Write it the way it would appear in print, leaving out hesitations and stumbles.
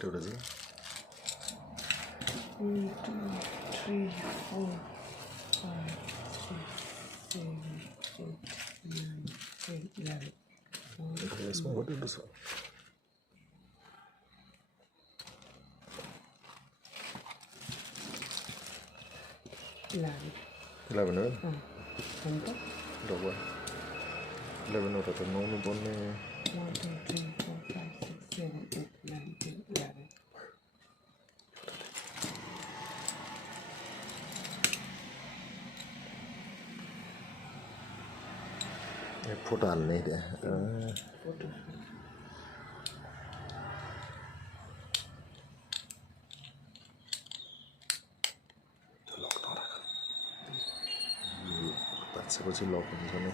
कतिवटा चाहिँ 1 2 3 4 5 6 7 8 9 10 यसमा कतिवटा छ 11 हो डबल 11 वटा त 9 पर्ने 1 2 3 4 5 6 7 8 9 10 11 फोटो हाल्ने त्यहाँ फोटो लक नराख 5 पछि लक हुन्छ नि